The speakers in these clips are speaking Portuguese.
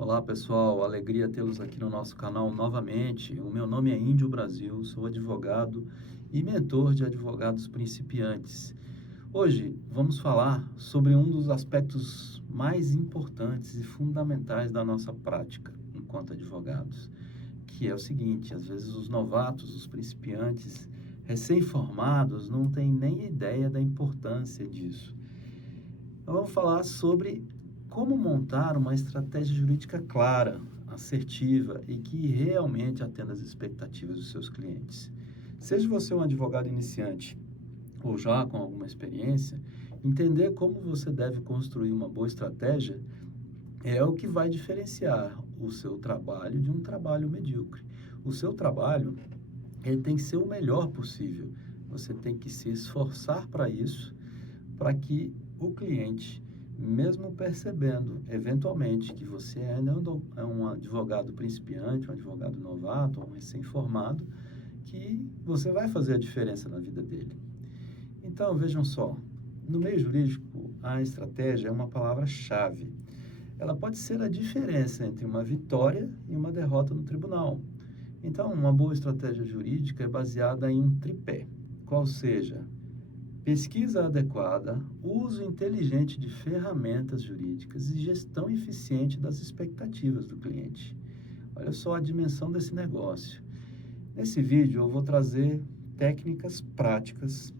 Olá pessoal, alegria tê-los aqui no nosso canal novamente. O meu nome é Índio Brasil, sou advogado e mentor de advogados principiantes. Hoje vamos falar sobre um dos aspectos mais importantes e fundamentais da nossa prática enquanto advogados, que é o seguinte: às vezes os novatos, os principiantes, recém-formados, não têm nem ideia da importância disso. Então, vamos falar sobre como montar uma estratégia jurídica clara, assertiva e que realmente atenda às expectativas dos seus clientes. Seja você um advogado iniciante ou já com alguma experiência, entender como você deve construir uma boa estratégia é o que vai diferenciar o seu trabalho de um trabalho medíocre. O seu trabalho, ele tem que ser o melhor possível. Você tem que se esforçar para isso, para que o cliente, mesmo percebendo eventualmente que você ainda é um advogado principiante, um advogado novato, um recém-formado, que você vai fazer a diferença na vida dele. Então, vejam só, no meio jurídico, a estratégia é uma palavra-chave. Ela pode ser a diferença entre uma vitória e uma derrota no tribunal. Então, uma boa estratégia jurídica é baseada em um tripé, qual seja pesquisa adequada, uso inteligente de ferramentas jurídicas e gestão eficiente das expectativas do cliente. Olha só a dimensão desse negócio. Nesse vídeo eu vou trazer técnicas práticas,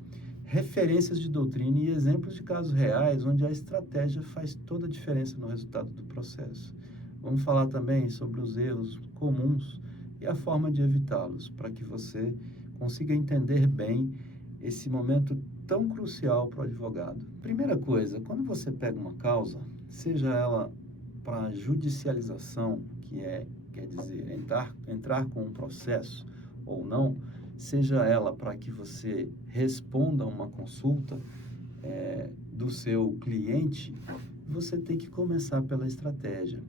referências de doutrina e exemplos de casos reais onde a estratégia faz toda a diferença no resultado do processo. Vamos falar também sobre os erros comuns e a forma de evitá-los, para que você consiga entender bem esse momento tão crucial para o advogado. Primeira coisa, quando você pega uma causa, seja ela para judicialização, quer dizer, entrar com um processo ou não, seja ela para que você responda a uma consulta do seu cliente, você tem que começar pela estratégia.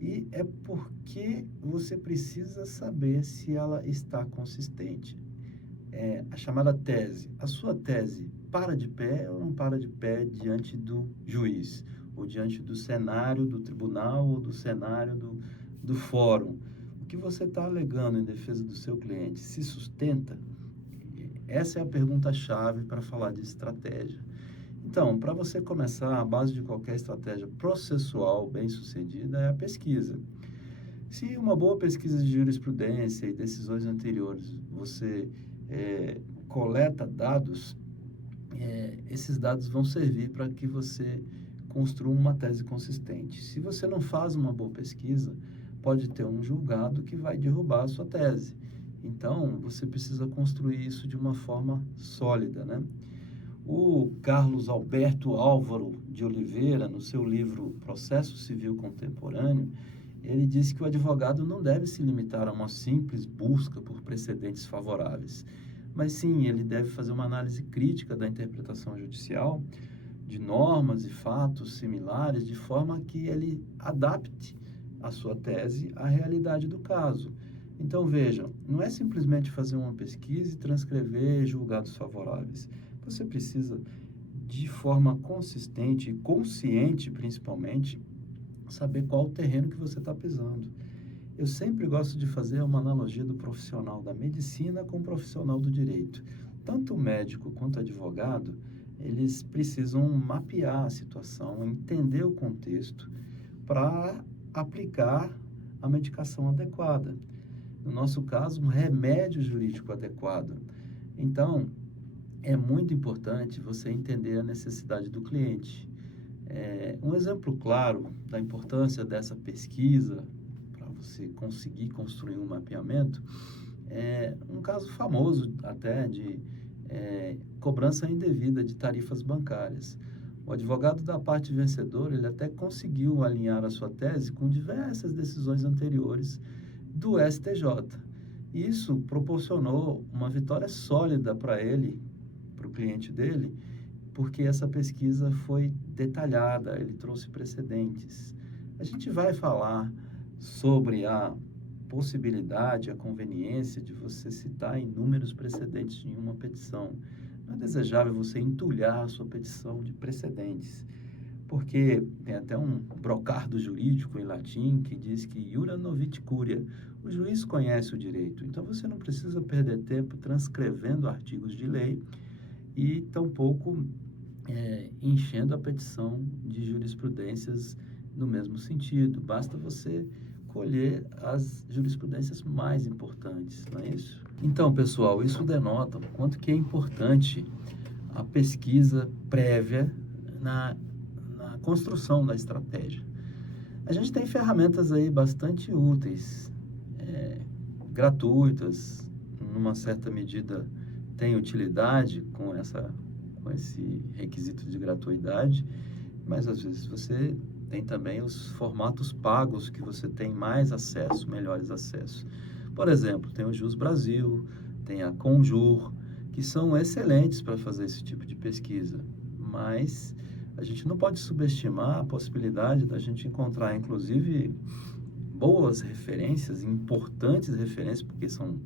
E é porque você precisa saber se ela está consistente. A chamada tese. A sua tese para de pé ou não para de pé diante do juiz, ou diante do cenário do tribunal, ou do cenário do fórum. O que você está alegando em defesa do seu cliente se sustenta? Essa é a pergunta-chave para falar de estratégia. Então, para você começar, a base de qualquer estratégia processual bem-sucedida é a pesquisa. Se uma boa pesquisa de jurisprudência e decisões anteriores, você coleta dados, esses dados vão servir para que você construa uma tese consistente. Se você não faz uma boa pesquisa, pode ter um julgado que vai derrubar a sua tese. Então, você precisa construir isso de uma forma sólida, né? O Carlos Alberto Álvaro de Oliveira, no seu livro Processo Civil Contemporâneo, ele disse que o advogado não deve se limitar a uma simples busca por precedentes favoráveis, mas sim, ele deve fazer uma análise crítica da interpretação judicial, de normas e fatos similares, de forma que ele adapte a sua tese à realidade do caso. Então, vejam, não é simplesmente fazer uma pesquisa e transcrever julgados favoráveis. Você precisa, de forma consistente e consciente, principalmente, saber qual o terreno que você está pisando. Eu sempre gosto de fazer uma analogia do profissional da medicina com o profissional do direito. Tanto o médico quanto o advogado, eles precisam mapear a situação, entender o contexto para aplicar a medicação adequada. No nosso caso, um remédio jurídico adequado. Então, é muito importante você entender a necessidade do cliente. Um exemplo claro da importância dessa pesquisa para você conseguir construir um mapeamento é um caso famoso até de cobrança indevida de tarifas bancárias. O advogado da parte vencedora, ele até conseguiu alinhar a sua tese com diversas decisões anteriores do STJ. Isso proporcionou uma vitória sólida para ele, para o cliente dele, porque essa pesquisa foi detalhada, ele trouxe precedentes. A gente vai falar sobre a possibilidade, a conveniência de você citar inúmeros precedentes em uma petição. Não é desejável você entulhar a sua petição de precedentes, porque tem até um brocardo jurídico em latim que diz que iura novit curia, o juiz conhece o direito. Então, você não precisa perder tempo transcrevendo artigos de lei e tampouco enchendo a petição de jurisprudências no mesmo sentido. Basta você colher as jurisprudências mais importantes, não é isso? Então, pessoal, isso denota o quanto que é importante a pesquisa prévia na construção da estratégia. A gente tem ferramentas aí bastante úteis, gratuitas, numa certa medida tem utilidade com esse requisito de gratuidade, mas às vezes você tem também os formatos pagos que você tem mais acesso, melhores acessos. Por exemplo, tem o Jus Brasil, tem a Conjur, que são excelentes para fazer esse tipo de pesquisa, mas a gente não pode subestimar a possibilidade da gente encontrar, inclusive, boas referências, importantes referências, porque são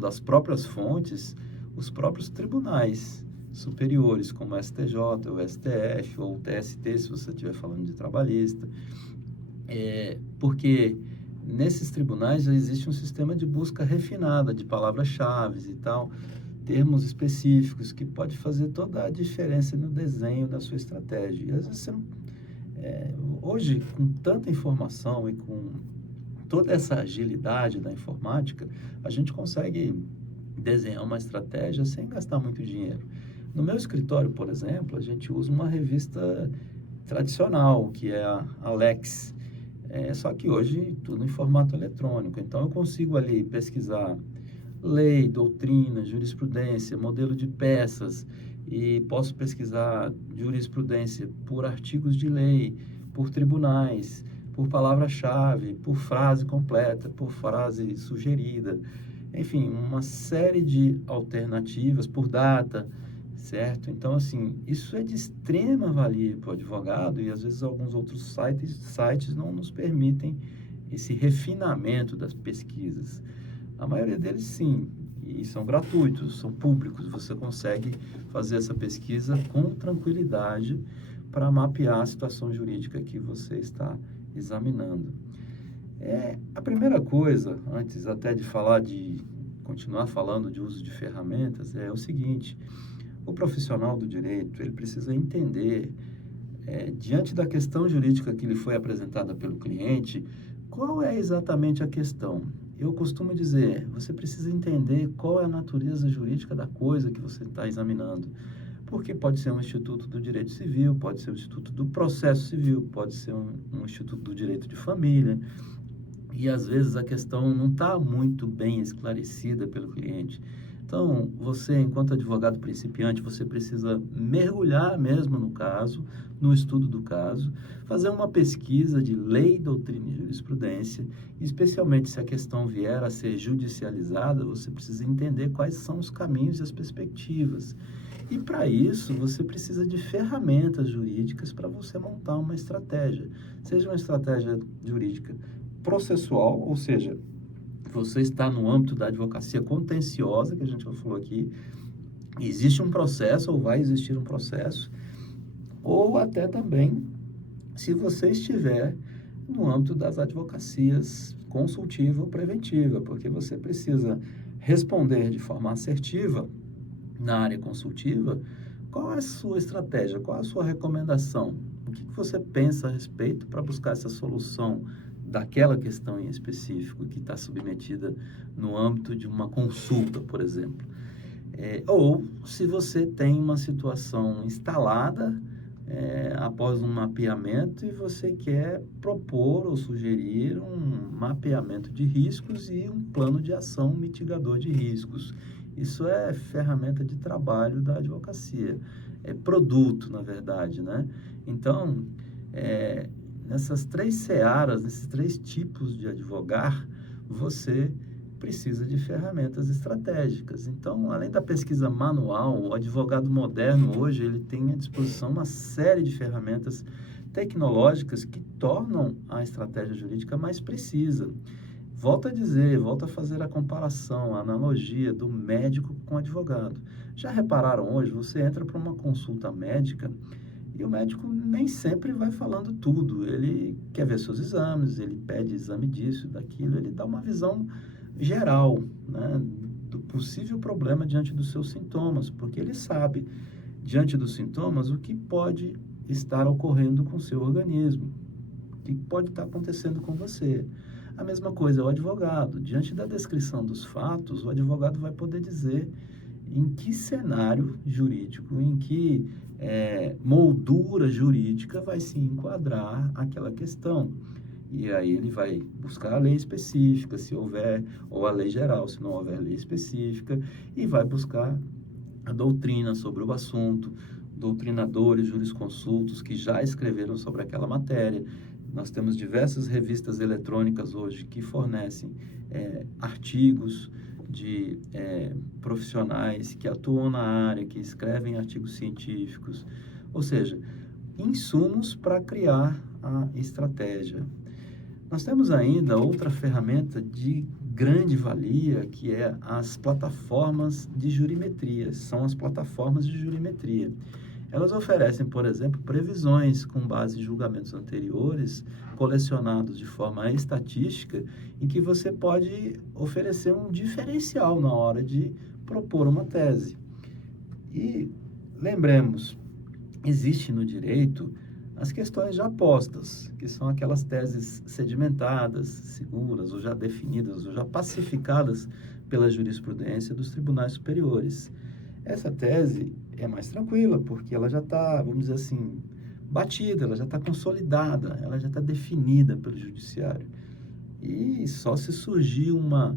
das próprias fontes, os próprios tribunais superiores, como o STJ, o STF ou o TST, se você estiver falando de trabalhista, porque nesses tribunais já existe um sistema de busca refinada de palavras-chave e tal, termos específicos, que pode fazer toda a diferença no desenho da sua estratégia. E às vezes você não, hoje, com tanta informação e com toda essa agilidade da informática, a gente consegue desenhar uma estratégia sem gastar muito dinheiro. No meu escritório, por exemplo, a gente usa uma revista tradicional, que é a Alex. Só que hoje tudo em formato eletrônico. Então eu consigo ali pesquisar lei, doutrina, jurisprudência, modelo de peças, e posso pesquisar jurisprudência por artigos de lei, por tribunais, por palavra-chave, por frase completa, por frase sugerida, enfim, uma série de alternativas, por data, certo? Então, assim, isso é de extrema valia para o advogado e às vezes alguns outros sites não nos permitem esse refinamento das pesquisas. A maioria deles, sim, e são gratuitos, são públicos. Você consegue fazer essa pesquisa com tranquilidade para mapear a situação jurídica que você está examinando. A primeira coisa, antes até de continuar falando de uso de ferramentas, é o seguinte: o profissional do direito, ele precisa entender, diante da questão jurídica que lhe foi apresentada pelo cliente, qual é exatamente a questão. Eu costumo dizer, você precisa entender qual é a natureza jurídica da coisa que você está examinando. Porque pode ser um instituto do direito civil, pode ser um instituto do processo civil, pode ser um instituto do direito de família. E às vezes a questão não está muito bem esclarecida pelo cliente. Então, você, enquanto advogado principiante, você precisa mergulhar mesmo no caso, no estudo do caso, fazer uma pesquisa de lei, doutrina e jurisprudência, especialmente se a questão vier a ser judicializada, você precisa entender quais são os caminhos e as perspectivas. E para isso, você precisa de ferramentas jurídicas para você montar uma estratégia, seja uma estratégia jurídica processual, ou seja, você está no âmbito da advocacia contenciosa, que a gente já falou aqui, existe um processo ou vai existir um processo, ou até também se você estiver no âmbito das advocacias consultiva ou preventiva, porque você precisa responder de forma assertiva na área consultiva qual é a sua estratégia, qual é a sua recomendação, o que você pensa a respeito para buscar essa solução daquela questão em específico que está submetida no âmbito de uma consulta, por exemplo. Ou se você tem uma situação instalada após um mapeamento e você quer propor ou sugerir um mapeamento de riscos e um plano de ação mitigador de riscos. Isso é ferramenta de trabalho da advocacia, é produto, na verdade, né? Então, nessas três searas, nesses três tipos de advogar, você precisa de ferramentas estratégicas. Então, além da pesquisa manual, o advogado moderno hoje ele tem à disposição uma série de ferramentas tecnológicas que tornam a estratégia jurídica mais precisa. Volto a dizer, volto a fazer a comparação, a analogia do médico com o advogado. Já repararam hoje, você entra para uma consulta médica E o médico nem sempre vai falando tudo. Ele quer ver seus exames, ele pede exame disso, daquilo, ele dá uma visão geral, né, do possível problema diante dos seus sintomas, porque ele sabe, diante dos sintomas, o que pode estar ocorrendo com o seu organismo, o que pode estar acontecendo com você. A mesma coisa é o advogado. Diante da descrição dos fatos, o advogado vai poder dizer em que cenário jurídico, em que moldura jurídica vai se enquadrar aquela questão. E aí ele vai buscar a lei específica, se houver, ou a lei geral, se não houver lei específica, e vai buscar a doutrina sobre o assunto, doutrinadores, jurisconsultos que já escreveram sobre aquela matéria. Nós temos diversas revistas eletrônicas hoje que fornecem artigos de profissionais que atuam na área, que escrevem artigos científicos, ou seja, insumos para criar a estratégia. Nós temos ainda outra ferramenta de grande valia, que é as plataformas de jurimetria. São as plataformas de jurimetria. Elas oferecem, por exemplo, previsões com base em julgamentos anteriores, colecionados de forma estatística, em que você pode oferecer um diferencial na hora de propor uma tese. E lembremos, existe no direito as questões já postas, que são aquelas teses sedimentadas, seguras, ou já definidas, ou já pacificadas pela jurisprudência dos tribunais superiores. Essa tese é mais tranquila, porque ela já está, vamos dizer assim, batida, ela já está consolidada, ela já está definida pelo judiciário. E só se surgir uma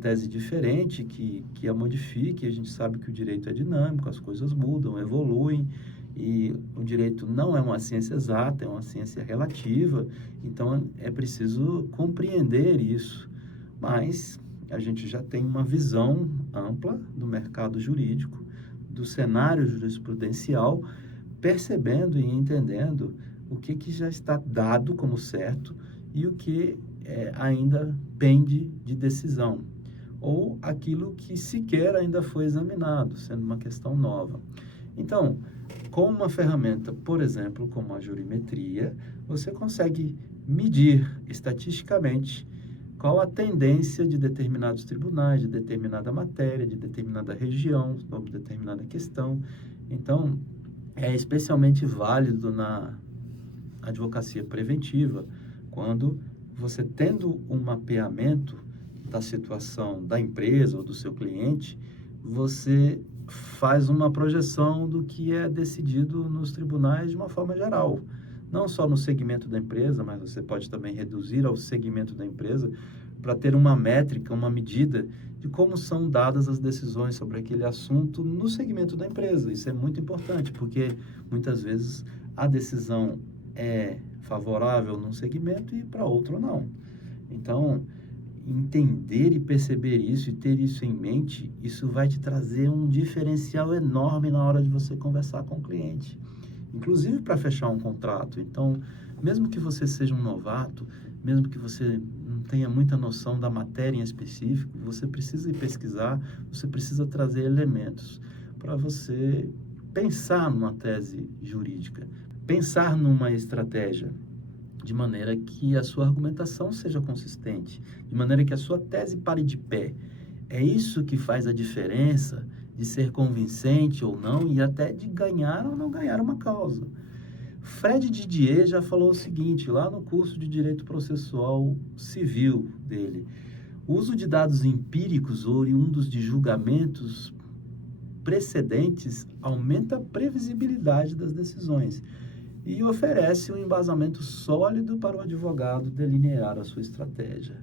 tese diferente que a modifique, a gente sabe que o direito é dinâmico, as coisas mudam, evoluem, e o direito não é uma ciência exata, é uma ciência relativa, então é preciso compreender isso. Mas a gente já tem uma visão ampla do mercado jurídico, do cenário jurisprudencial, percebendo e entendendo o que já está dado como certo e o que ainda pende de decisão, ou aquilo que sequer ainda foi examinado, sendo uma questão nova. Então, com uma ferramenta, por exemplo, como a jurimetria, você consegue medir estatisticamente qual a tendência de determinados tribunais, de determinada matéria, de determinada região, sobre determinada questão. Então, é especialmente válido na advocacia preventiva, quando você, tendo um mapeamento da situação da empresa ou do seu cliente, você faz uma projeção do que é decidido nos tribunais de uma forma geral. Não só no segmento da empresa, mas você pode também reduzir ao segmento da empresa para ter uma métrica, uma medida de como são dadas as decisões sobre aquele assunto no segmento da empresa. Isso é muito importante, porque muitas vezes a decisão é favorável num segmento e para outro não. Então, entender e perceber isso e ter isso em mente, isso vai te trazer um diferencial enorme na hora de você conversar com o cliente, inclusive para fechar um contrato. Então, mesmo que você seja um novato, mesmo que você não tenha muita noção da matéria em específico, você precisa ir pesquisar, você precisa trazer elementos para você pensar numa tese jurídica, pensar numa estratégia, de maneira que a sua argumentação seja consistente, de maneira que a sua tese pare de pé. É isso que faz a diferença de ser convincente ou não e até de ganhar ou não ganhar uma causa. Fred Didier já falou o seguinte, lá no curso de Direito Processual Civil dele: o uso de dados empíricos oriundos de julgamentos precedentes aumenta a previsibilidade das decisões e oferece um embasamento sólido para o advogado delinear a sua estratégia.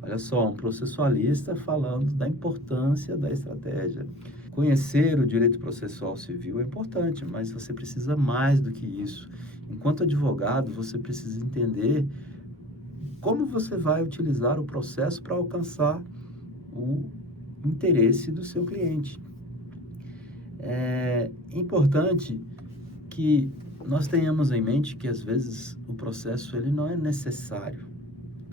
Olha só, um processualista falando da importância da estratégia. Conhecer o direito processual civil é importante, mas você precisa mais do que isso. Enquanto advogado, você precisa entender como você vai utilizar o processo para alcançar o interesse do seu cliente. É importante que nós tenhamos em mente que, às vezes, o processo ele não é necessário.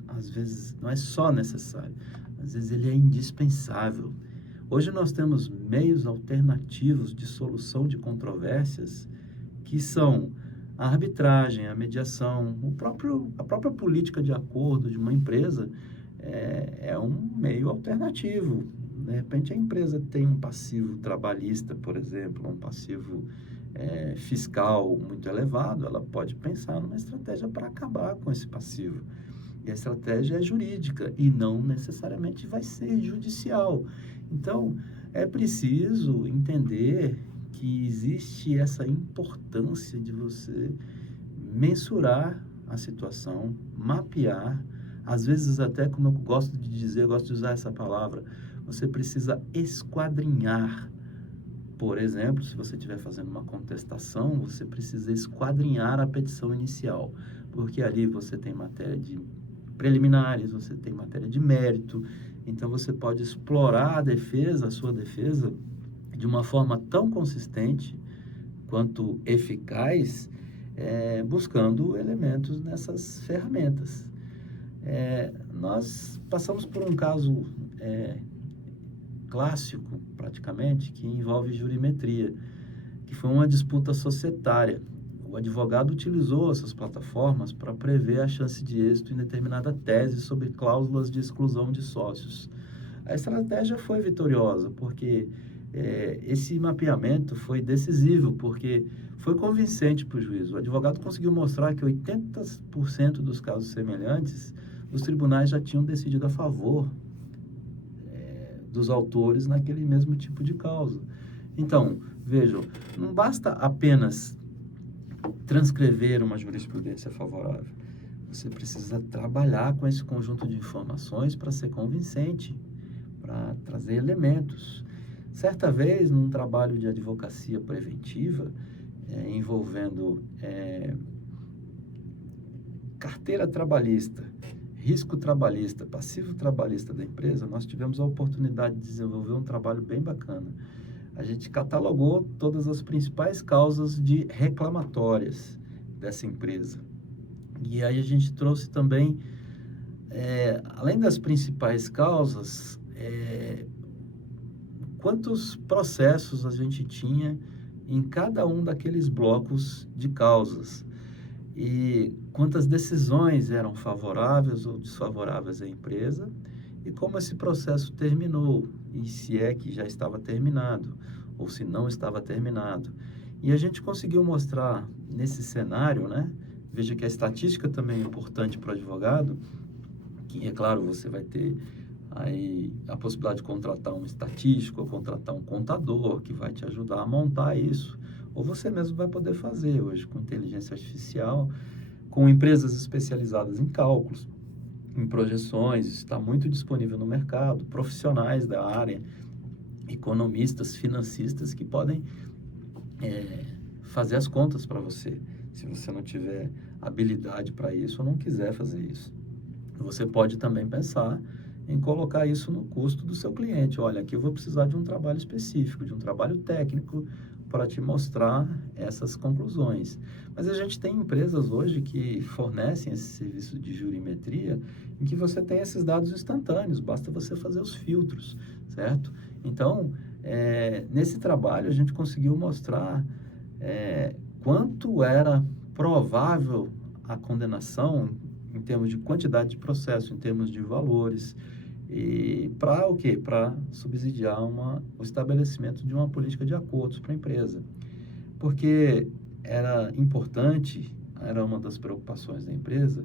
Às vezes, não é só necessário. Às vezes, ele é indispensável. Hoje, nós temos meios alternativos de solução de controvérsias que são a arbitragem, a mediação, a própria política de acordo de uma empresa é um meio alternativo. De repente, a empresa tem um passivo trabalhista, por exemplo, um passivo fiscal muito elevado, ela pode pensar numa estratégia para acabar com esse passivo. E a estratégia é jurídica e não necessariamente vai ser judicial. Então, é preciso entender que existe essa importância de você mensurar a situação, mapear, às vezes até, como eu gosto de dizer, eu gosto de usar essa palavra, você precisa esquadrinhar. Por exemplo, se você estiver fazendo uma contestação, você precisa esquadrinhar a petição inicial, porque ali você tem matéria de preliminares, você tem matéria de mérito, então você pode explorar a sua defesa, de uma forma tão consistente quanto eficaz, buscando elementos nessas ferramentas. Nós passamos por um caso clássico, praticamente, que envolve jurimetria, que foi uma disputa societária. O advogado utilizou essas plataformas para prever a chance de êxito em determinada tese sobre cláusulas de exclusão de sócios. A estratégia foi vitoriosa, porque esse mapeamento foi decisivo, porque foi convincente para o juiz. O advogado conseguiu mostrar que 80% dos casos semelhantes, os tribunais já tinham decidido a favor dos autores naquele mesmo tipo de causa. Então, vejam, não basta apenas transcrever uma jurisprudência favorável. Você precisa trabalhar com esse conjunto de informações para ser convincente, para trazer elementos. Certa vez, num trabalho de advocacia preventiva, envolvendo carteira trabalhista, risco trabalhista, passivo trabalhista da empresa, nós tivemos a oportunidade de desenvolver um trabalho bem bacana. A gente catalogou todas as principais causas de reclamatórias dessa empresa. E aí a gente trouxe também, além das principais causas, quantos processos a gente tinha em cada um daqueles blocos de causas e quantas decisões eram favoráveis ou desfavoráveis à empresa e como esse processo terminou e se é que já estava terminado ou se não estava terminado. E a gente conseguiu mostrar nesse cenário, né? Veja que a estatística também é importante para o advogado, que é claro, você vai ter aí a possibilidade de contratar um estatístico ou contratar um contador que vai te ajudar a montar isso, ou você mesmo vai poder fazer hoje com inteligência artificial, com empresas especializadas em cálculos, em projeções, está muito disponível no mercado, profissionais da área, economistas, financistas que podem fazer as contas para você, se você não tiver habilidade para isso ou não quiser fazer isso. Você pode também pensar em colocar isso no custo do seu cliente. Olha, aqui eu vou precisar de um trabalho específico, de um trabalho técnico para te mostrar essas conclusões. Mas a gente tem empresas hoje que fornecem esse serviço de jurimetria em que você tem esses dados instantâneos, basta você fazer os filtros, certo? Então, nesse trabalho a gente conseguiu mostrar quanto era provável a condenação em termos de quantidade de processo, em termos de valores, e para o quê? Para subsidiar o estabelecimento de uma política de acordos para a empresa. Porque era importante, era uma das preocupações da empresa,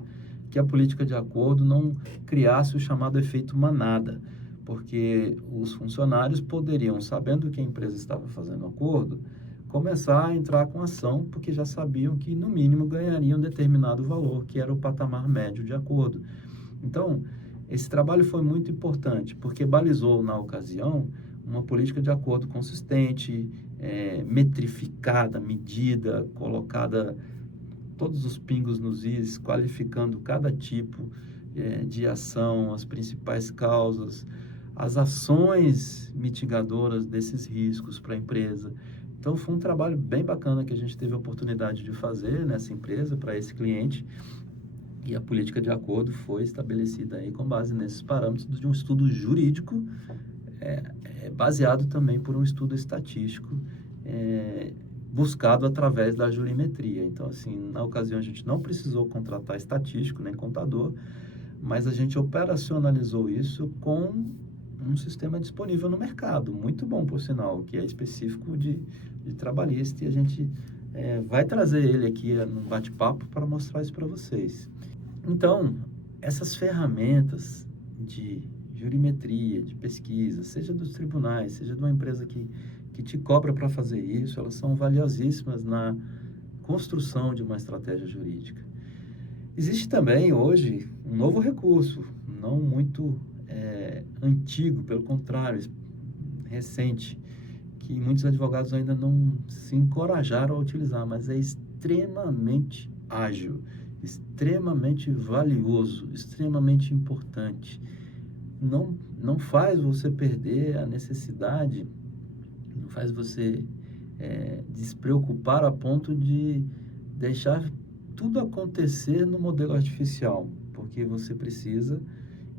que a política de acordo não criasse o chamado efeito manada, porque os funcionários poderiam, sabendo que a empresa estava fazendo acordo, começar a entrar com ação, porque já sabiam que, no mínimo, ganhariam determinado valor, que era o patamar médio de acordo. Então, esse trabalho foi muito importante, porque balizou, na ocasião, uma política de acordo consistente, metrificada, medida, colocada todos os pingos nos is, qualificando cada tipo de ação, as principais causas, as ações mitigadoras desses riscos para a empresa. Então, foi um trabalho bem bacana que a gente teve a oportunidade de fazer nessa empresa, para esse cliente, e a política de acordo foi estabelecida aí com base nesses parâmetros de um estudo jurídico, baseado também por um estudo estatístico, buscado através da jurimetria. Então, assim, na ocasião a gente não precisou contratar estatístico nem contador, mas a gente operacionalizou isso com um sistema disponível no mercado, muito bom, por sinal, que é específico de trabalhista, e a gente vai trazer ele aqui no bate-papo para mostrar isso para vocês. Então, essas ferramentas de jurimetria, de pesquisa, seja dos tribunais, seja de uma empresa que te cobra para fazer isso, elas são valiosíssimas na construção de uma estratégia jurídica. Existe também hoje um novo recurso, não muito antigo, pelo contrário, recente, que muitos advogados ainda não se encorajaram a utilizar, mas é extremamente ágil, extremamente valioso, extremamente importante. Não faz você perder a necessidade, não faz você despreocupar a ponto de deixar tudo acontecer no modelo artificial, porque você precisa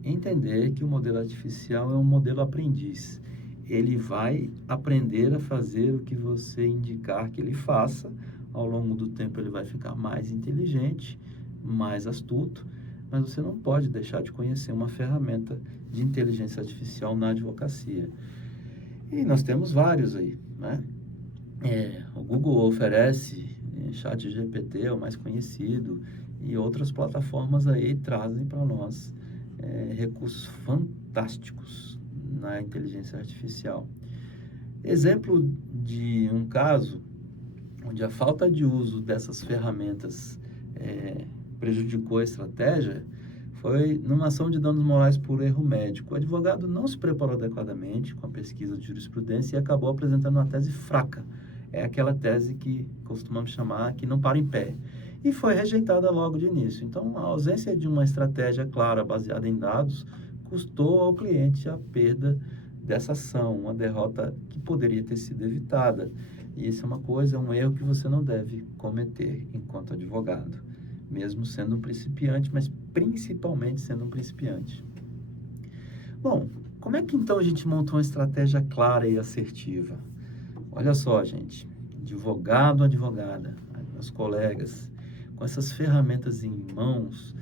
entender que o modelo artificial é um modelo aprendiz. Ele vai aprender a fazer o que você indicar que ele faça. Ao longo do tempo ele vai ficar mais inteligente, mais astuto, mas você não pode deixar de conhecer uma ferramenta de inteligência artificial na advocacia. E nós temos vários aí, né? O Google oferece, ChatGPT é o mais conhecido, e outras plataformas aí trazem para nós recursos fantásticos na inteligência artificial. Exemplo de um caso onde a falta de uso dessas ferramentas prejudicou a estratégia foi numa ação de danos morais por erro médico. O advogado não se preparou adequadamente com a pesquisa de jurisprudência e acabou apresentando uma tese fraca. É aquela tese que costumamos chamar que não para em pé. E foi rejeitada logo de início. Então, a ausência de uma estratégia clara, baseada em dados, custou ao cliente a perda dessa ação, uma derrota que poderia ter sido evitada. E isso é um erro que você não deve cometer enquanto advogado, mesmo sendo um principiante, mas principalmente sendo um principiante. Bom, como é que então a gente monta uma estratégia clara e assertiva? Olha só, gente, advogado, advogada, meus colegas, com essas ferramentas em mãos,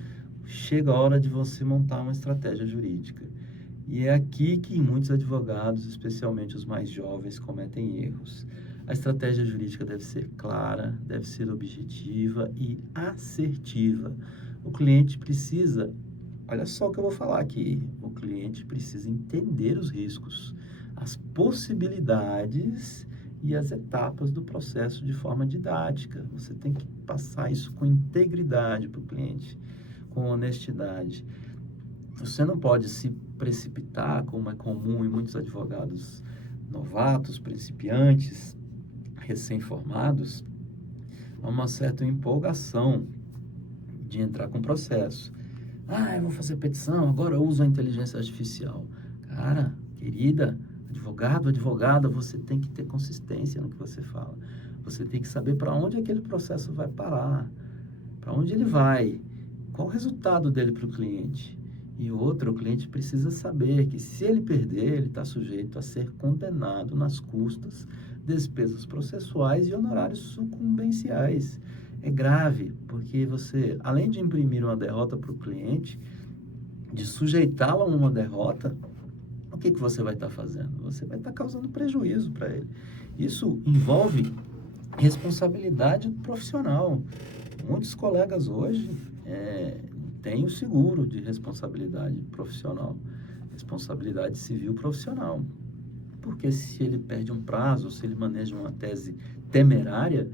chega a hora de você montar uma estratégia jurídica. E é aqui que muitos advogados, especialmente os mais jovens, cometem erros. A estratégia jurídica deve ser clara, deve ser objetiva e assertiva. O cliente precisa, olha só o que eu vou falar aqui, o cliente precisa entender os riscos, as possibilidades e as etapas do processo de forma didática. Você tem que passar isso com integridade para o cliente, com honestidade. Você não pode se precipitar, como é comum em muitos advogados novatos, principiantes, recém-formados, a uma certa empolgação de entrar com o processo. Eu vou fazer petição, agora eu uso a inteligência artificial. Cara, querida, advogado, advogada, você tem que ter consistência no que você fala. Você tem que saber para onde aquele processo vai parar, para onde ele vai, qual o resultado dele para o cliente. E o cliente precisa saber que se ele perder, ele está sujeito a ser condenado nas custas, despesas processuais e honorários sucumbenciais. É grave, porque você, além de imprimir uma derrota para o cliente, de sujeitá-lo a uma derrota, o que você vai estar fazendo? Você vai estar causando prejuízo para ele. Isso envolve responsabilidade profissional. Muitos colegas hoje têm o seguro de responsabilidade profissional, responsabilidade civil profissional. Porque se ele perde um prazo, se ele maneja uma tese temerária,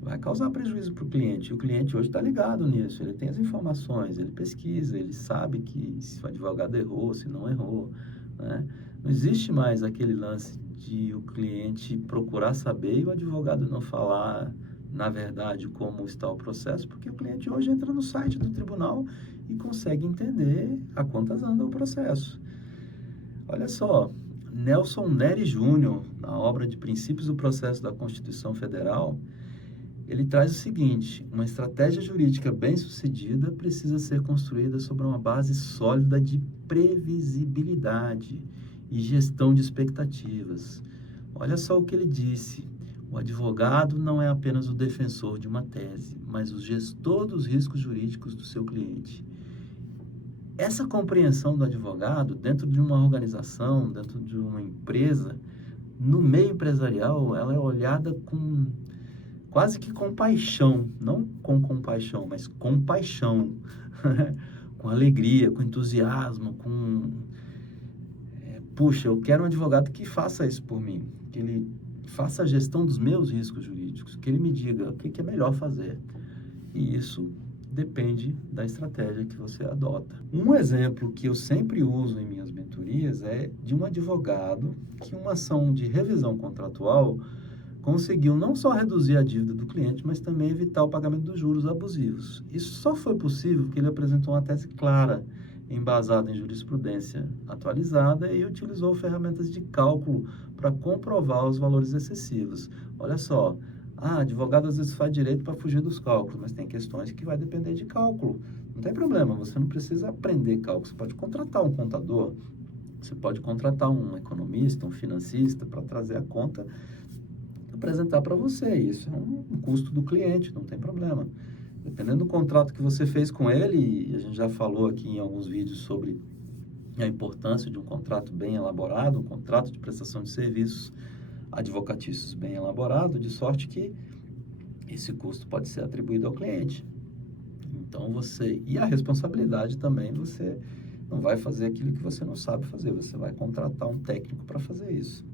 vai causar prejuízo para o cliente. E o cliente hoje está ligado nisso, ele tem as informações, ele pesquisa, ele sabe que se o advogado errou, se não errou, né? Não existe mais aquele lance de o cliente procurar saber e o advogado não falar, na verdade, como está o processo, porque o cliente hoje entra no site do tribunal e consegue entender a quantas anda o processo. Olha só, Nelson Nery Júnior, na obra de Princípios do Processo da Constituição Federal, ele traz o seguinte: uma estratégia jurídica bem-sucedida precisa ser construída sobre uma base sólida de previsibilidade e gestão de expectativas. Olha só o que ele disse: O advogado não é apenas o defensor de uma tese, mas o gestor dos riscos jurídicos do seu cliente. Essa compreensão do advogado dentro de uma organização, dentro de uma empresa, no meio empresarial, ela é olhada com quase que compaixão, não com compaixão, mas com paixão, com alegria, com entusiasmo, puxa, eu quero um advogado que faça isso por mim, que ele faça a gestão dos meus riscos jurídicos, que ele me diga o que é melhor fazer. E isso depende da estratégia que você adota. Um exemplo que eu sempre uso em minhas mentorias é de um advogado que, uma ação de revisão contratual, conseguiu não só reduzir a dívida do cliente, mas também evitar o pagamento dos juros abusivos. Isso só foi possível porque ele apresentou uma tese clara, embasada em jurisprudência atualizada, e utilizou ferramentas de cálculo para comprovar os valores excessivos. Olha só, advogado às vezes faz direito para fugir dos cálculos, mas tem questões que vai depender de cálculo. Não tem problema, você não precisa aprender cálculo, você pode contratar um contador, você pode contratar um economista, um financista para trazer a conta apresentar para você. Isso é um custo do cliente, não tem problema. Dependendo do contrato que você fez com ele, e a gente já falou aqui em alguns vídeos sobre a importância de um contrato bem elaborado, um contrato de prestação de serviços advocatícios bem elaborado, de sorte que esse custo pode ser atribuído ao cliente. Então e a responsabilidade também, você não vai fazer aquilo que você não sabe fazer, você vai contratar um técnico para fazer isso.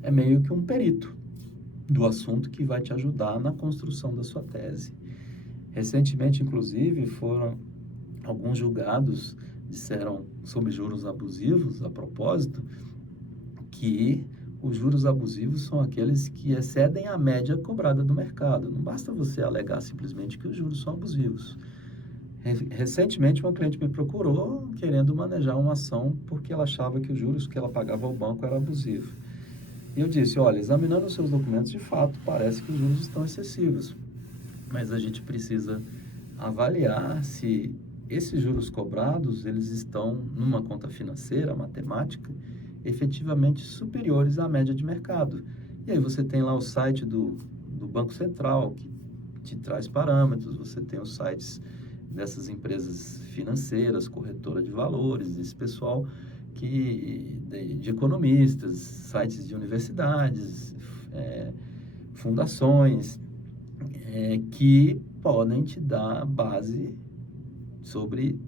É meio que um perito do assunto que vai te ajudar na construção da sua tese. Recentemente, inclusive, foram alguns julgados, disseram sobre juros abusivos, a propósito, que os juros abusivos são aqueles que excedem a média cobrada do mercado. Não basta você alegar simplesmente que os juros são abusivos. Recentemente, uma cliente me procurou querendo manejar uma ação porque ela achava que os juros que ela pagava ao banco era abusivo. E eu disse, olha, examinando os seus documentos, de fato, parece que os juros estão excessivos. Mas a gente precisa avaliar se esses juros cobrados, eles estão numa conta financeira, matemática, efetivamente superiores à média de mercado. E aí você tem lá o site do Banco Central, que te traz parâmetros, você tem os sites dessas empresas financeiras, corretora de valores, esse pessoal de economistas, sites de universidades, fundações, que podem te dar base sobre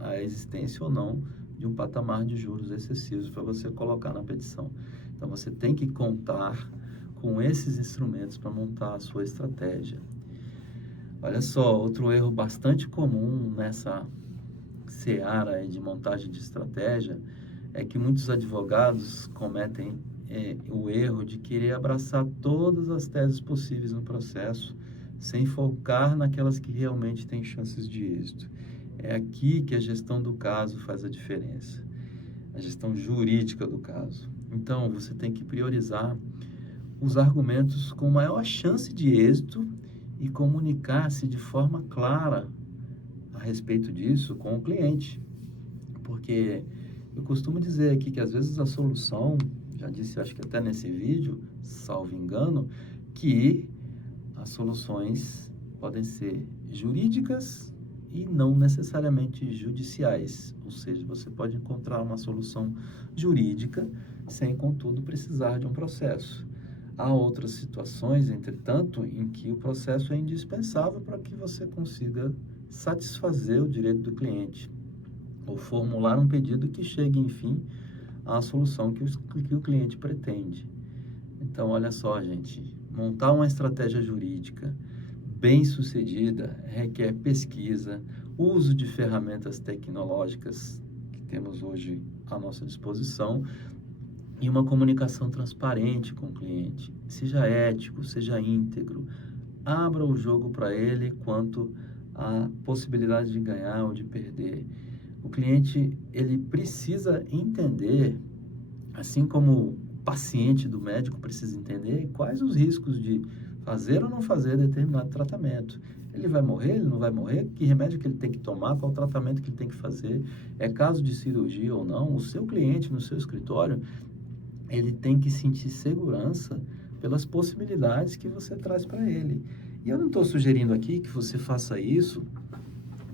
a existência ou não de um patamar de juros excessivos para você colocar na petição. Então, você tem que contar com esses instrumentos para montar a sua estratégia. Olha só, outro erro bastante comum nessa seara de montagem de estratégia é que muitos advogados cometem o erro de querer abraçar todas as teses possíveis no processo, sem focar naquelas que realmente têm chances de êxito. É aqui que a gestão do caso faz a diferença, a gestão jurídica do caso. Então, você tem que priorizar os argumentos com maior chance de êxito e comunicar-se de forma clara a respeito disso com o cliente. Porque eu costumo dizer aqui que às vezes a solução, já disse acho que até nesse vídeo, salvo engano, que as soluções podem ser jurídicas e não necessariamente judiciais. Ou seja, você pode encontrar uma solução jurídica sem, contudo, precisar de um processo. Há outras situações, entretanto, em que o processo é indispensável para que você consiga satisfazer o direito do cliente ou formular um pedido que chegue, enfim, à solução que o cliente pretende. Então, olha só, gente, montar uma estratégia jurídica bem-sucedida requer pesquisa, uso de ferramentas tecnológicas que temos hoje à nossa disposição e uma comunicação transparente com o cliente. Seja ético, seja íntegro, abra o jogo para ele quanto à possibilidade de ganhar ou de perder. O cliente, ele precisa entender, assim como o paciente do médico precisa entender, quais os riscos de fazer ou não fazer determinado tratamento. Ele vai morrer, ele não vai morrer? Que remédio que ele tem que tomar? Qual tratamento que ele tem que fazer? É caso de cirurgia ou não? O seu cliente no seu escritório, ele tem que sentir segurança pelas possibilidades que você traz para ele. E eu não estou sugerindo aqui que você faça isso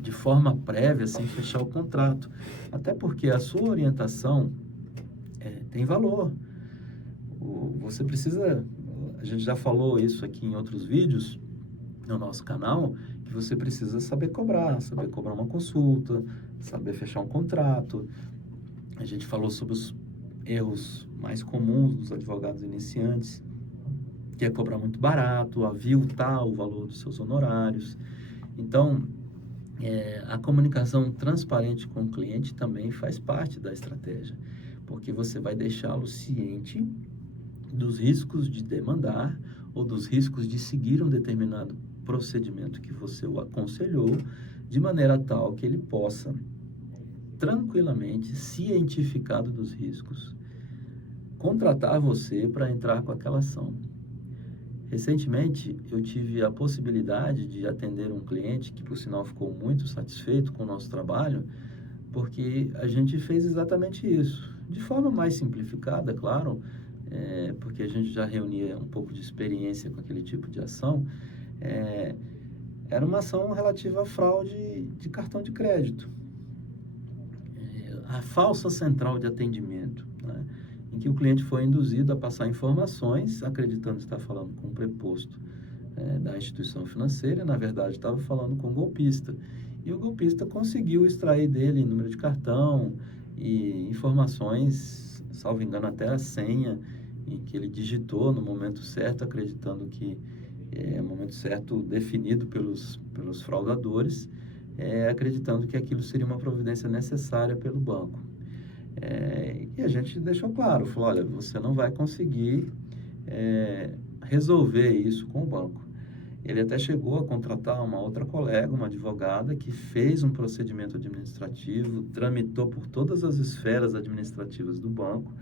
de forma prévia, sem fechar o contrato. Até porque a sua orientação tem valor. Você precisa, a gente já falou isso aqui em outros vídeos no nosso canal, que você precisa saber cobrar uma consulta, saber fechar um contrato. A gente falou sobre os erros mais comuns dos advogados iniciantes, que é cobrar muito barato, aviltar o valor dos seus honorários. Então, a comunicação transparente com o cliente também faz parte da estratégia, porque você vai deixá-lo ciente dos riscos de demandar ou dos riscos de seguir um determinado procedimento que você o aconselhou, de maneira tal que ele possa tranquilamente, cientificado dos riscos, contratar você para entrar com aquela ação. Recentemente, eu tive a possibilidade de atender um cliente que, por sinal, ficou muito satisfeito com o nosso trabalho, porque a gente fez exatamente isso. De forma mais simplificada, claro, porque a gente já reunia um pouco de experiência com aquele tipo de ação. Era uma ação relativa à fraude de cartão de crédito. A falsa central de atendimento, né? Em que o cliente foi induzido a passar informações, acreditando estar falando com um preposto da instituição financeira, na verdade estava falando com um golpista. E o golpista conseguiu extrair dele número de cartão e informações, salvo engano até a senha, em que ele digitou no momento certo, acreditando que o momento certo definido pelos fraudadores, acreditando que aquilo seria uma providência necessária pelo banco. E a gente deixou claro, falou, olha, você não vai conseguir resolver isso com o banco. Ele até chegou a contratar uma outra colega, uma advogada, que fez um procedimento administrativo, tramitou por todas as esferas administrativas do banco,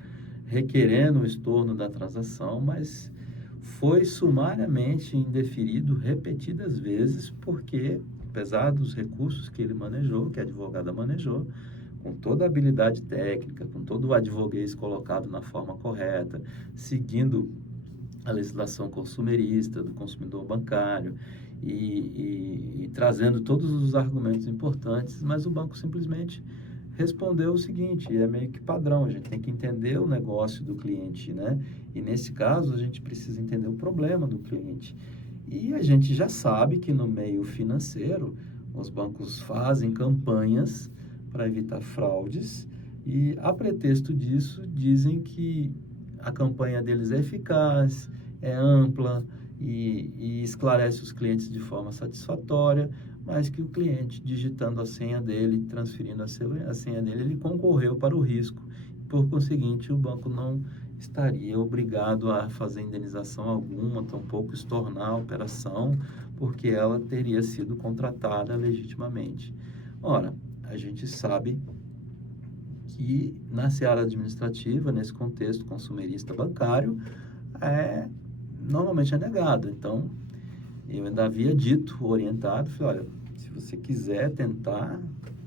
requerendo o estorno da transação, mas foi sumariamente indeferido repetidas vezes, porque, apesar dos recursos que ele manejou, que a advogada manejou, com toda a habilidade técnica, com todo o advoguês colocado na forma correta, seguindo a legislação consumerista do consumidor bancário e trazendo todos os argumentos importantes, mas o banco simplesmente respondeu o seguinte, é meio que padrão, a gente tem que entender o negócio do cliente, né? E nesse caso, a gente precisa entender o problema do cliente. E a gente já sabe que no meio financeiro, os bancos fazem campanhas para evitar fraudes e, a pretexto disso, dizem que a campanha deles é eficaz, é ampla e esclarece os clientes de forma satisfatória, mas que o cliente, digitando a senha dele, transferindo a senha dele, ele concorreu para o risco. Por conseguinte, o banco não estaria obrigado a fazer indenização alguma, tampouco estornar a operação, porque ela teria sido contratada legitimamente. Ora, a gente sabe que na seara administrativa, nesse contexto consumerista bancário, normalmente é negado. Então, eu ainda havia dito, orientado, falei, olha, se você quiser tentar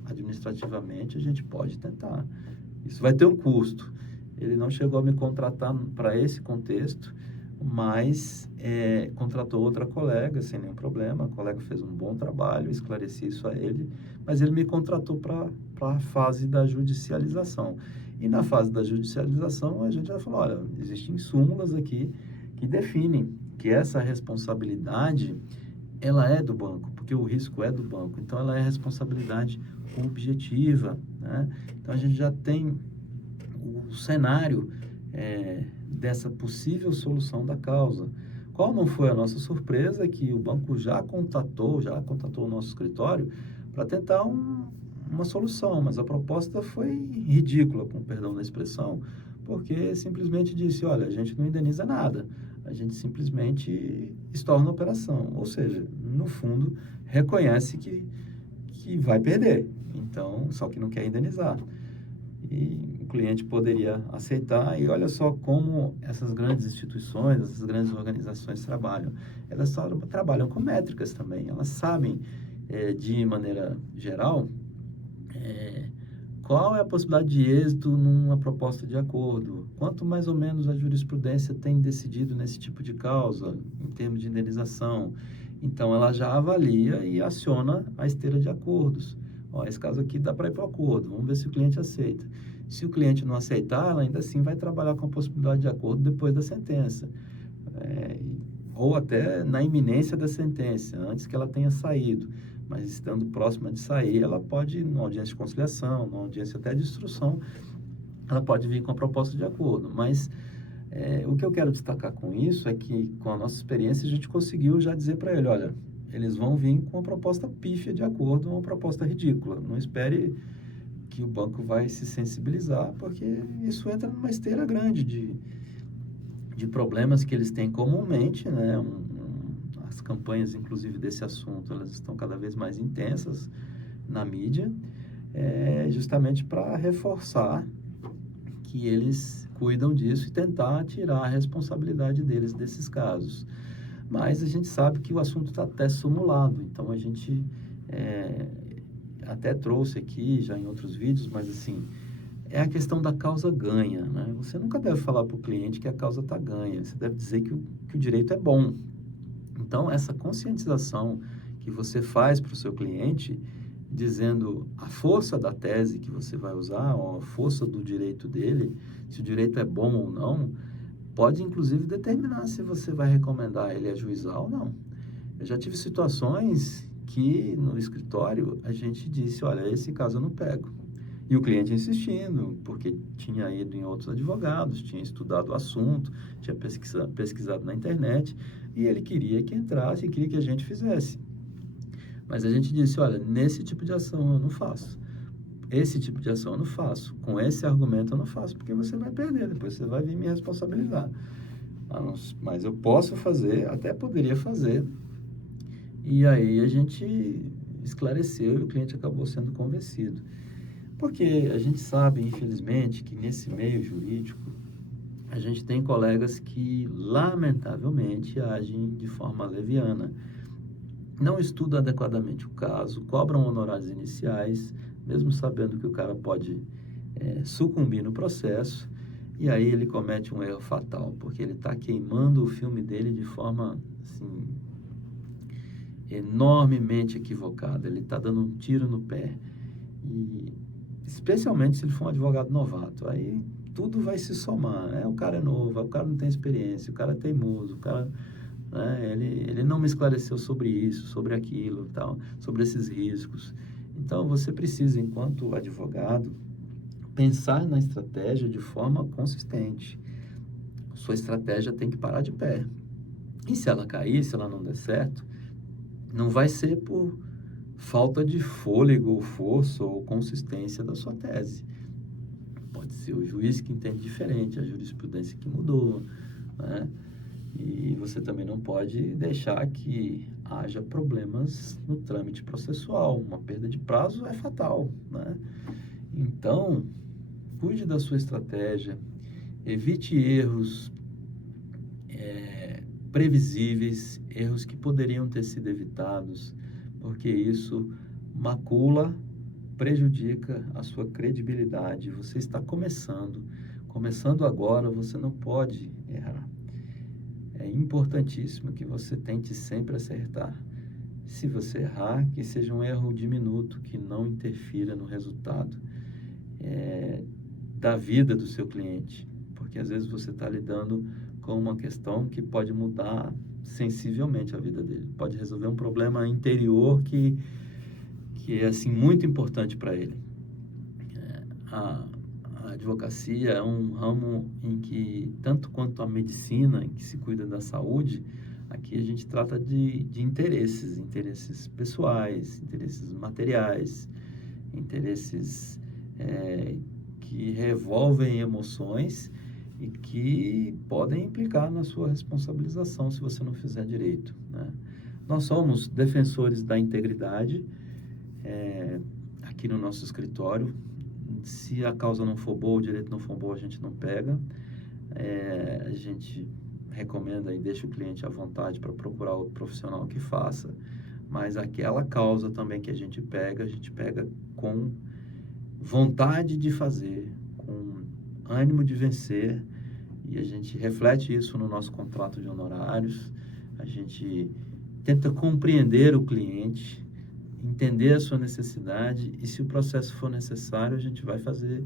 administrativamente, a gente pode tentar. Isso vai ter um custo. Ele não chegou a me contratar para esse contexto, mas contratou outra colega sem nenhum problema. A colega fez um bom trabalho, esclareci isso a ele, mas ele me contratou para a fase da judicialização. E na fase da judicialização, a gente já falou, olha, existem súmulas aqui que definem que essa responsabilidade, ela é do banco, porque o risco é do banco. Então, ela é responsabilidade objetiva, né? Então, a gente já tem o cenário dessa possível solução da causa. Qual não foi a nossa surpresa? Que o banco já contatou o nosso escritório para tentar uma solução, mas a proposta foi ridícula, com perdão da expressão, porque simplesmente disse, olha, a gente não indeniza nada, a gente simplesmente estorna a operação, ou seja, no fundo, reconhece que vai perder, então, só que não quer indenizar. E o cliente poderia aceitar, e olha só como essas grandes instituições, essas grandes organizações trabalham. Elas só trabalham com métricas também, elas sabem, de maneira geral, qual é a possibilidade de êxito numa proposta de acordo? Quanto mais ou menos a jurisprudência tem decidido nesse tipo de causa, em termos de indenização? Então, ela já avalia e aciona a esteira de acordos. Ó, esse caso aqui dá para ir para o acordo, vamos ver se o cliente aceita. Se o cliente não aceitar, ela ainda assim vai trabalhar com a possibilidade de acordo depois da sentença. É, ou até na iminência da sentença, antes que ela tenha saído. Mas estando próxima de sair, ela pode, numa audiência de conciliação, numa audiência até de instrução, ela pode vir com a proposta de acordo. Mas o que eu quero destacar com isso é que, com a nossa experiência, a gente conseguiu já dizer para ele, olha, eles vão vir com uma proposta pífia de acordo, uma proposta ridícula. Não espere que o banco vai se sensibilizar, porque isso entra numa esteira grande de problemas que eles têm comumente, né? As campanhas, inclusive, desse assunto, elas estão cada vez mais intensas na mídia, justamente para reforçar que eles cuidam disso e tentar tirar a responsabilidade deles desses casos. Mas a gente sabe que o assunto está até simulado, então a gente até trouxe aqui já em outros vídeos, mas assim, é a questão da causa ganha, né? Você nunca deve falar para o cliente que a causa está ganha, você deve dizer que o direito é bom. Então, essa conscientização que você faz para o seu cliente, dizendo a força da tese que você vai usar, ou a força do direito dele, se o direito é bom ou não, pode inclusive determinar se você vai recomendar ele ajuizar ou não. Eu já tive situações que no escritório a gente disse, olha, esse caso eu não pego. E o cliente insistindo, porque tinha ido em outros advogados, tinha estudado o assunto, tinha pesquisado na internet, e ele queria que entrasse e queria que a gente fizesse. Mas a gente disse, olha, nesse tipo de ação eu não faço. Esse tipo de ação eu não faço. Com esse argumento eu não faço, porque você vai perder, depois você vai vir me responsabilizar. Mas eu posso fazer, até poderia fazer. E aí a gente esclareceu e o cliente acabou sendo convencido. Porque a gente sabe, infelizmente, que nesse meio jurídico, a gente tem colegas que, lamentavelmente, agem de forma leviana. Não estudam adequadamente o caso, cobram honorários iniciais, mesmo sabendo que o cara pode sucumbir no processo, e aí ele comete um erro fatal, porque ele está queimando o filme dele de forma, assim, enormemente equivocada. Ele está dando um tiro no pé. E especialmente se ele for um advogado novato, aí tudo vai se somar, né? O cara é novo, o cara não tem experiência, o cara é teimoso, o cara, né, ele não me esclareceu sobre isso, sobre aquilo, tal, sobre esses riscos. Então, você precisa, enquanto advogado, pensar na estratégia de forma consistente. Sua estratégia tem que parar de pé. E se ela cair, se ela não der certo, não vai ser por falta de fôlego, ou força, ou consistência da sua tese. Pode ser o juiz que entende diferente, a jurisprudência que mudou, né? E você também não pode deixar que haja problemas no trâmite processual. Uma perda de prazo é fatal, né? Então, cuide da sua estratégia, evite erros previsíveis, erros que poderiam ter sido evitados, porque isso macula, prejudica a sua credibilidade. Você está começando agora, você não pode errar. É importantíssimo que você tente sempre acertar. Se você errar, que seja um erro diminuto, que não interfira no resultado da vida do seu cliente, porque às vezes você está lidando com uma questão que pode mudar sensivelmente a vida dele, pode resolver um problema interior que é assim muito importante para ele. A advocacia é um ramo em que, tanto quanto a medicina, em que se cuida da saúde, aqui a gente trata de interesses pessoais, interesses materiais, interesses que revolvem emoções e que podem implicar na sua responsabilização se você não fizer direito, né? Nós somos defensores da integridade aqui no nosso escritório. Se a causa não for boa, o direito não for bom, a gente não pega. A gente recomenda e deixa o cliente à vontade para procurar outro profissional que faça, mas aquela causa também que a gente pega com vontade de fazer, com ânimo de vencer, e a gente reflete isso no nosso contrato de honorários, a gente tenta compreender o cliente, entender a sua necessidade, e se o processo for necessário, a gente vai fazer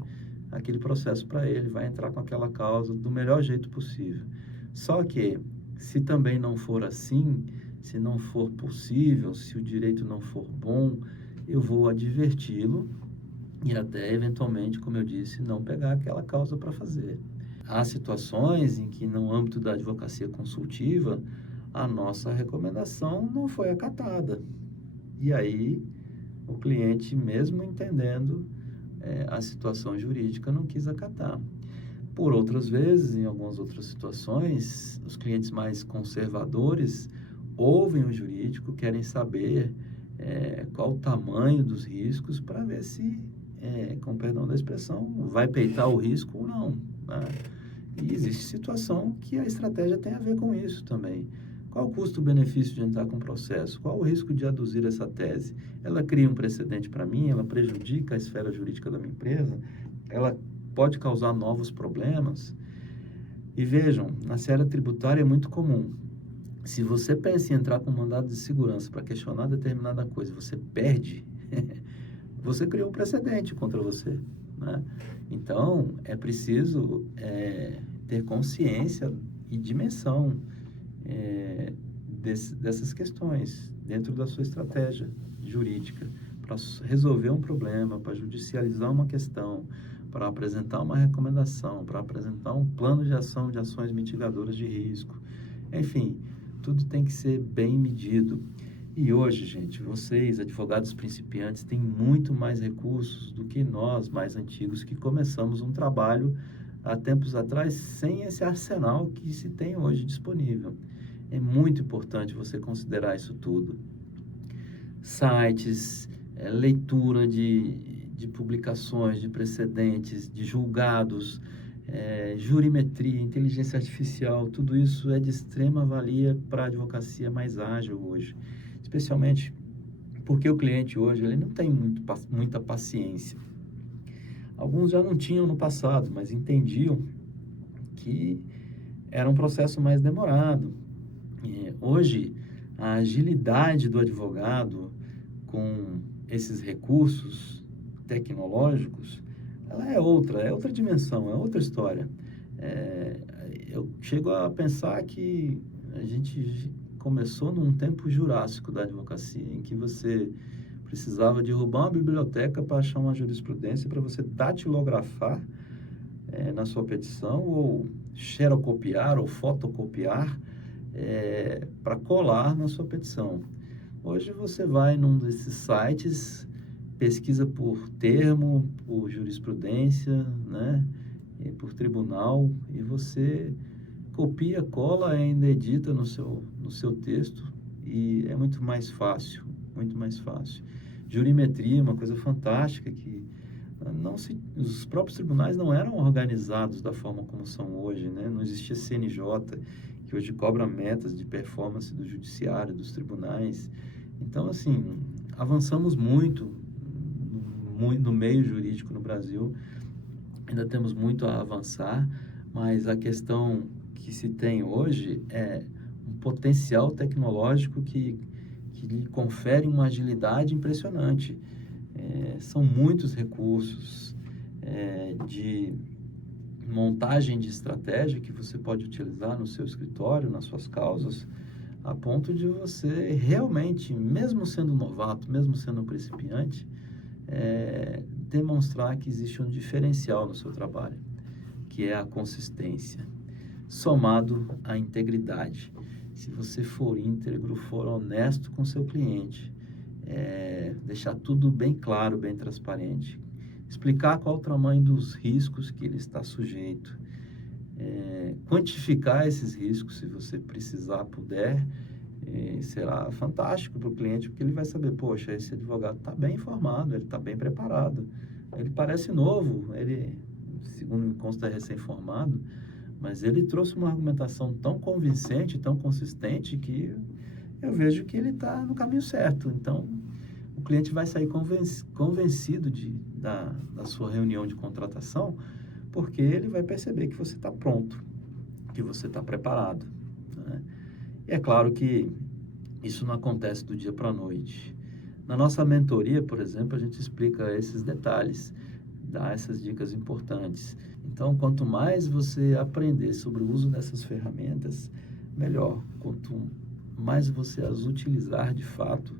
aquele processo para ele, vai entrar com aquela causa do melhor jeito possível. Só que, se também não for assim, se não for possível, se o direito não for bom, eu vou adverti-lo e até, eventualmente, como eu disse, não pegar aquela causa para fazer. Há situações em que, no âmbito da advocacia consultiva, a nossa recomendação não foi acatada. E aí, o cliente, mesmo entendendo a situação jurídica, não quis acatar. Por outras vezes, em algumas outras situações, os clientes mais conservadores ouvem o jurídico, querem saber qual o tamanho dos riscos para ver se, com perdão da expressão, vai peitar o risco ou não, né? E existe situação que a estratégia tem a ver com isso também. Qual o custo-benefício de entrar com o processo? Qual o risco de aduzir essa tese? Ela cria um precedente para mim? Ela prejudica a esfera jurídica da minha empresa? Ela pode causar novos problemas? E vejam, na seara tributária é muito comum. Se você pensa em entrar com mandado de segurança para questionar determinada coisa, você perde, você criou um precedente contra você, né? Então, é preciso ter consciência e dimensão dessas questões dentro da sua estratégia jurídica para resolver um problema, para judicializar uma questão, para apresentar uma recomendação, para apresentar um plano de ação de ações mitigadoras de risco. Enfim, tudo tem que ser bem medido. E hoje, gente, vocês, advogados principiantes, têm muito mais recursos do que nós, mais antigos, que começamos um trabalho há tempos atrás sem esse arsenal que se tem hoje disponível. É muito importante você considerar isso tudo. Sites, leitura de publicações, de precedentes, de julgados, jurimetria, inteligência artificial, tudo isso é de extrema valia para a advocacia mais ágil hoje. Especialmente porque o cliente hoje ele não tem muita paciência. Alguns já não tinham no passado, mas entendiam que era um processo mais demorado. Hoje, a agilidade do advogado com esses recursos tecnológicos, ela é outra dimensão, é outra história. Eu chego a pensar que a gente começou num tempo jurássico da advocacia, em que você precisava derrubar uma biblioteca para achar uma jurisprudência, para você datilografar na sua petição, ou xerocopiar ou fotocopiar para colar na sua petição. Hoje você vai num desses sites, pesquisa por termo, por jurisprudência, né, e por tribunal, e você copia, cola, ainda edita no seu texto, e é muito mais fácil, muito mais fácil. Jurimetria, uma coisa fantástica, que os próprios tribunais não eram organizados da forma como são hoje, né? Não existia CNJ, que hoje cobra metas de performance do judiciário, dos tribunais. Então, assim, avançamos muito no meio jurídico no Brasil, ainda temos muito a avançar, mas a questão que se tem hoje é um potencial tecnológico que lhe confere uma agilidade impressionante. São muitos recursos de montagem de estratégia que você pode utilizar no seu escritório, nas suas causas, a ponto de você realmente, mesmo sendo novato, mesmo sendo principiante, demonstrar que existe um diferencial no seu trabalho, que é a consistência, somado à integridade. Se você for íntegro, for honesto com seu cliente, deixar tudo bem claro, bem transparente, explicar qual o tamanho dos riscos que ele está sujeito, quantificar esses riscos, se você precisar, puder, será fantástico para o cliente, porque ele vai saber, poxa, esse advogado está bem informado, ele está bem preparado, ele parece novo, ele, segundo me consta, é recém-formado, mas ele trouxe uma argumentação tão convincente, tão consistente, que eu vejo que ele está no caminho certo. Então, o cliente vai sair convencido da sua reunião de contratação, porque ele vai perceber que você está pronto, que você está preparado, né? E é claro que isso não acontece do dia para a noite. Na nossa mentoria, por exemplo, a gente explica esses detalhes, dá essas dicas importantes. Então, quanto mais você aprender sobre o uso dessas ferramentas, melhor. Quanto mais você as utilizar de fato,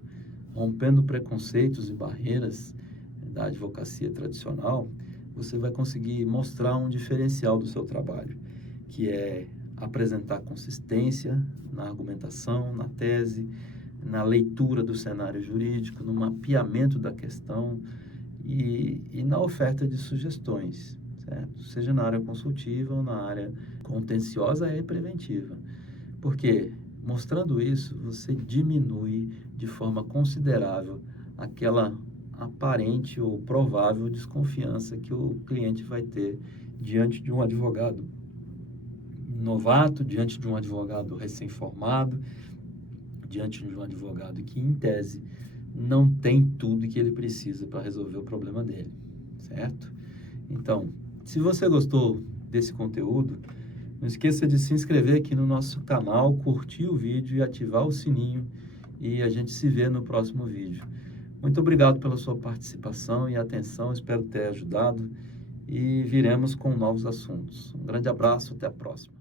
rompendo preconceitos e barreiras da advocacia tradicional, você vai conseguir mostrar um diferencial do seu trabalho, que é apresentar consistência na argumentação, na tese, na leitura do cenário jurídico, no mapeamento da questão e na oferta de sugestões, certo? Seja na área consultiva ou na área contenciosa e preventiva. Porque, mostrando isso, você diminui de forma considerável aquela aparente ou provável desconfiança que o cliente vai ter diante de um advogado novato, diante de um advogado recém-formado, diante de um advogado que, em tese, não tem tudo que ele precisa para resolver o problema dele, certo? Então, se você gostou desse conteúdo, não esqueça de se inscrever aqui no nosso canal, curtir o vídeo e ativar o sininho, e a gente se vê no próximo vídeo. Muito obrigado pela sua participação e atenção, espero ter ajudado e viremos com novos assuntos. Um grande abraço, até a próxima.